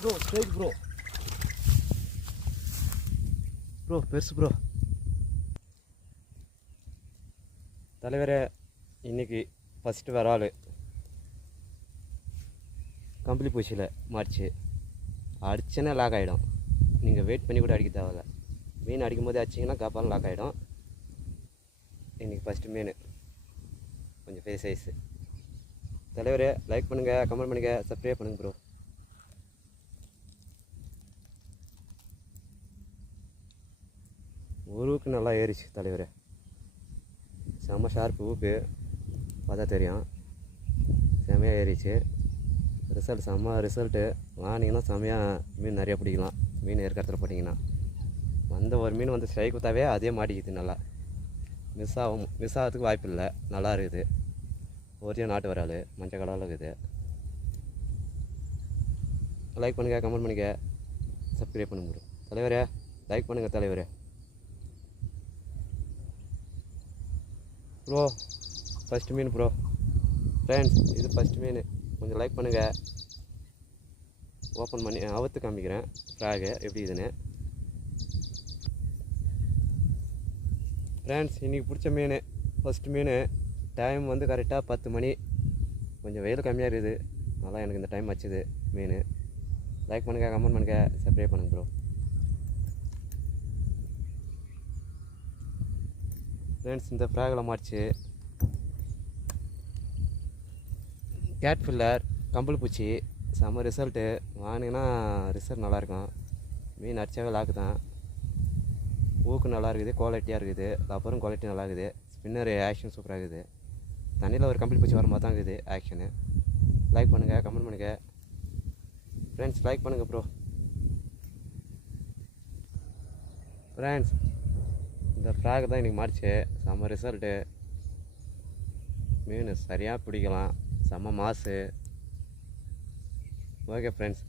Bro straight bro bro பெருசு bro தலைவரே இன்னைக்கு ஃபஸ்ட்டு வராள் கம்பளி பூச்சியில் மாறிச்சு அடிச்சேன்னா லாக் ஆகிடும் நீங்கள் வெயிட் பண்ணி கூட அடிக்க தேவையில்ல. மீன் அடிக்கும் போது அடிச்சிங்கன்னா காப்பாலும் லாக் ஆகிடும் இன்றைக்கி ஃபஸ்ட்டு மீன். கொஞ்சம் பெரிய சைஸு தலைவரே லைக் பண்ணுங்கள் கமெண்ட் பண்ணுங்கள் சப்ஸ்கிரைப் பண்ணுங்கள் ப்ரோ ஊருக்கு நல்லா ஏறிச்சு தலைவரே. செம்ம ஷார்ப்பு ஊக்கு. பார்த்தா தெரியும். செம்மையாக ஏறிச்சு. ரிசல்ட் செம்ம ரிசல்ட்டு வாங்கினீங்கன்னா செம்மையாக மீன் நிறையா பிடிக்கலாம். மீன் ஏற்கத்தில் போட்டிங்கன்னா. வந்த ஒரு மீன் வந்து ஸ்ட்ரைக் கொடுத்தாவே அதே மாட்டிக்குது நல்லா. மிஸ் ஆகும். மிஸ் ஆகிறதுக்கு வாய்ப்பு இல்லை. நல்லா இருக்குது. ஒரே நாட்டு வரால் மஞ்சள் கலரில் இருக்குது. லைக் பண்ணுங்கள் கமெண்ட் பண்ணுங்க சப்ஸ்கிரைப் பண்ணுங்க. தலைவரே லைக் பண்ணுங்கள் தலைவரே. ப்ரோ ஃபஸ்ட்டு மீன் ப்ரோ ஃப்ரெண்ட்ஸ் இது ஃபஸ்ட்டு மீன் கொஞ்சம் லைக் பண்ணுங்கள் ஓப்பன் பண்ணி அவுத்து காமிக்கிறேன். ஃப்ராகு எப்படி இதுன்னு. ஃப்ரெண்ட்ஸ் இன்றைக்கி பிடிச்ச மீன் ஃபஸ்ட்டு மீன் டைம் வந்து கரெக்டாக பத்து மணி. கொஞ்சம் வெயில் கம்மியாக இருக்குது. அதெல்லாம் எனக்கு இந்த டைம் வச்சுது மீன் லைக் பண்ணுங்கள் கமெண்ட் பண்ணுங்கள் சப்ஸ்கிரைப் பண்ணுங்கள் ப்ரோ ஃப்ரெண்ட்ஸ் இந்த ஃப்ராகில் மாறிச்சு கேட் ஃபில்லர் கம்பல் பூச்சி செம்ம ரிசல்ட்டு வாங்கினீங்கன்னா ரிசல்ட் நல்லாயிருக்கும். மீன் அடித்தாவே லாக்கு தான். ஊக்கு நல்லா இருக்குது குவாலிட்டியாக இருக்குது. லப்பரும் குவாலிட்டி நல்லா இருக்குது ஸ்பின்னர் ஆக்ஷன் சூப்பராக இருக்குது. தண்ணியில் ஒரு கம்பளி பூச்சி வர மாதிரி தான் இருக்குது ஆக்ஷனு லைக் பண்ணுங்கள் கமெண்ட் பண்ணுங்கள் ஃப்ரெண்ட்ஸ் லைக் பண்ணுங்கள் ப்ரோ ஃப்ரெண்ட்ஸ் இந்த ஃப்ராக் தான் இன்றைக்கி மாறிச்சு. செம்ம ரிசல்ட்டு மீன் சரியாக பிடிக்கலாம். செம்ம மாசு. ஓகே ஃப்ரெண்ட்ஸ்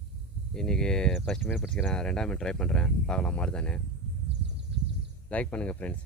இன்றைக்கி ஃபஸ்ட் மீன் பிடிச்சிக்கிறேன். ரெண்டாம் மீன் ட்ரை பண்ணுறேன் பார்க்கலாம் மாறுதானே லைக் பண்ணுங்கள் ஃப்ரெண்ட்ஸ்